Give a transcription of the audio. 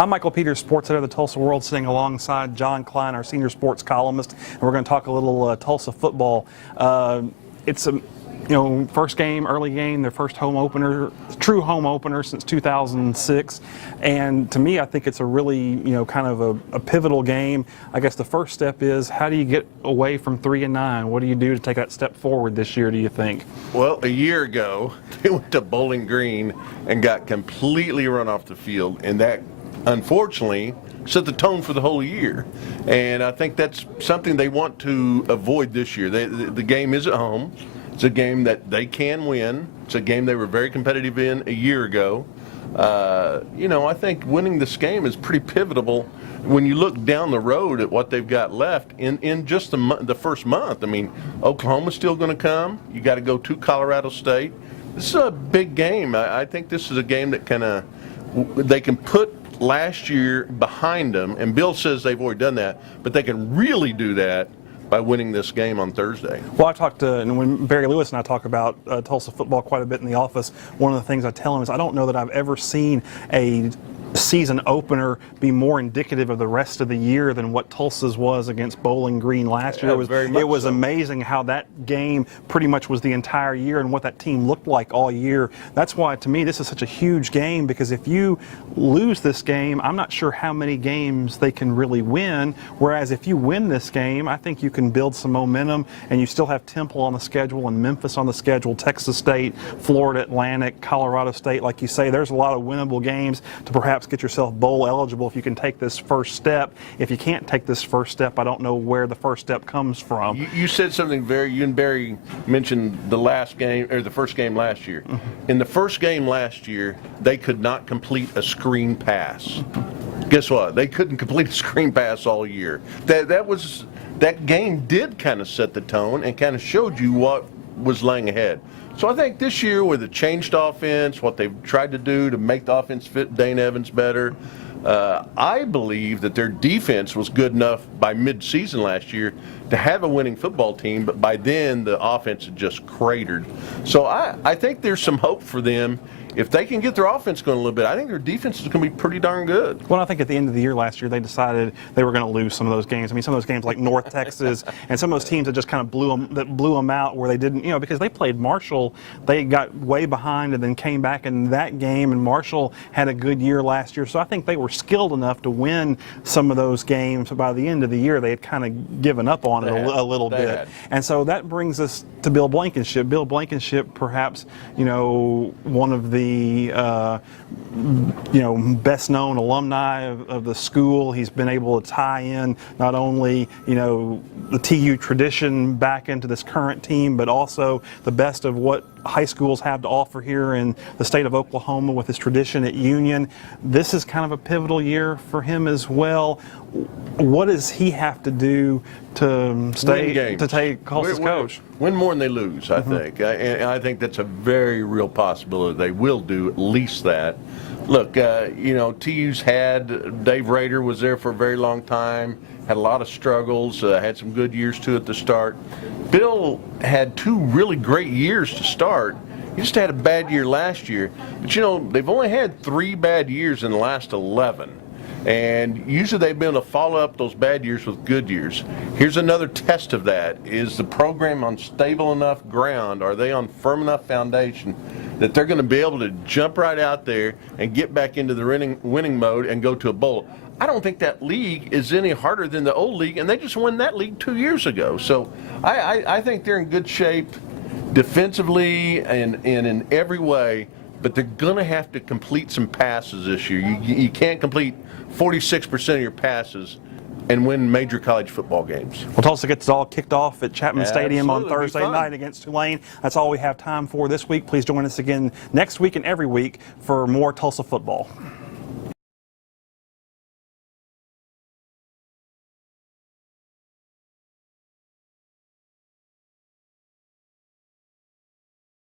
I'm Michael Peters, sports editor of the Tulsa World, sitting alongside John Klein, our senior sports columnist, and we're going to talk a little Tulsa football. It's a first game, early game, their first home opener, true home opener since 2006. And to me, I think it's a really, kind of a pivotal game. I guess the first step is, how do you get away from 3-9? What do you do to take that step forward this year, do you think? Well, a year ago, they went to Bowling Green and got completely run off the field, and that, unfortunately, set the tone for the whole year. And I think that's something they want to avoid this year. The game is at home. It's a game that they can win. It's a game they were very competitive in a year ago. I think winning this game is pretty pivotal when you look down the road at what they've got left in just the first month. I mean, Oklahoma's still going to come. You got to go to Colorado State. This is a big game. I think this is a game that they can put last year behind them, and Bill says they've already done that, but they can really do that by winning this game on Thursday. Well, I talked to, and when Barry Lewis and I talk about Tulsa football quite a bit in the office, one of the things I tell him is I don't know that I've ever seen a season opener be more indicative of the rest of the year than what Tulsa's was against Bowling Green last year. It was amazing how that game pretty much was the entire year and what that team looked like all year. That's why, to me, this is such a huge game, because if you lose this game, I'm not sure how many games they can really win, whereas if you win this game, I think you can build some momentum, and you still have Temple on the schedule and Memphis on the schedule, Texas State, Florida Atlantic, Colorado State. Like you say, there's a lot of winnable games to perhaps get yourself bowl eligible if you can take this first step. If you can't take this first step, I don't know where the first step comes from. You said something you and Barry mentioned the last game, or the first game last year. In the first game last year, they could not complete a screen pass. Guess what? They couldn't complete a screen pass all year. That game did kind of set the tone and kind of showed you what was laying ahead. So I think this year, with the changed offense, what they've tried to do to make the offense fit Dane Evans better, I believe that their defense was good enough by mid-season last year to have a winning football team, but by then the offense had just cratered. So I think there's some hope for them. If they can get their offense going a little bit, I think their defense is going to be pretty darn good. Well, I think at the end of the year last year, they decided they were going to lose some of those games. I mean, some of those games like North Texas and some of those teams that just kind of blew them out, where they didn't, because they played Marshall. They got way behind and then came back in that game, and Marshall had a good year last year. So I think they were skilled enough to win some of those games. But by the end of the year, they had kind of given up on it a little bit. And so that brings us to Bill Blankenship. Bill Blankenship, perhaps, one of the best known alumni of the school. He's been able to tie in not only the TU tradition back into this current team, but also the best of what high schools have to offer here in the state of Oklahoma with his tradition at Union. This is kind of a pivotal year for him as well. What does he have to do to take Tulsa's coach? Win more than they lose, I think. And I think that's a very real possibility. They will do at least that. Look, TU's had, Dave Rader was there for a very long time, had a lot of struggles, had some good years too at the start. Bill had 2 really great years to start. He just had a bad year last year. But they've only had 3 bad years in the last 11. And usually they've been able to follow up those bad years with good years. Here's another test of that. Is the program on stable enough ground? Are they on firm enough foundation that they're going to be able to jump right out there and get back into the winning mode and go to a bowl? I don't think that league is any harder than the old league, and they just won that league 2 years ago. So I think they're in good shape defensively and in every way, but they're going to have to complete some passes this year. You can't complete 46% of your passes and win major college football games. Well, Tulsa gets it all kicked off at Chapman Stadium on Thursday night against Tulane. That's all we have time for this week. Please join us again next week and every week for more Tulsa football.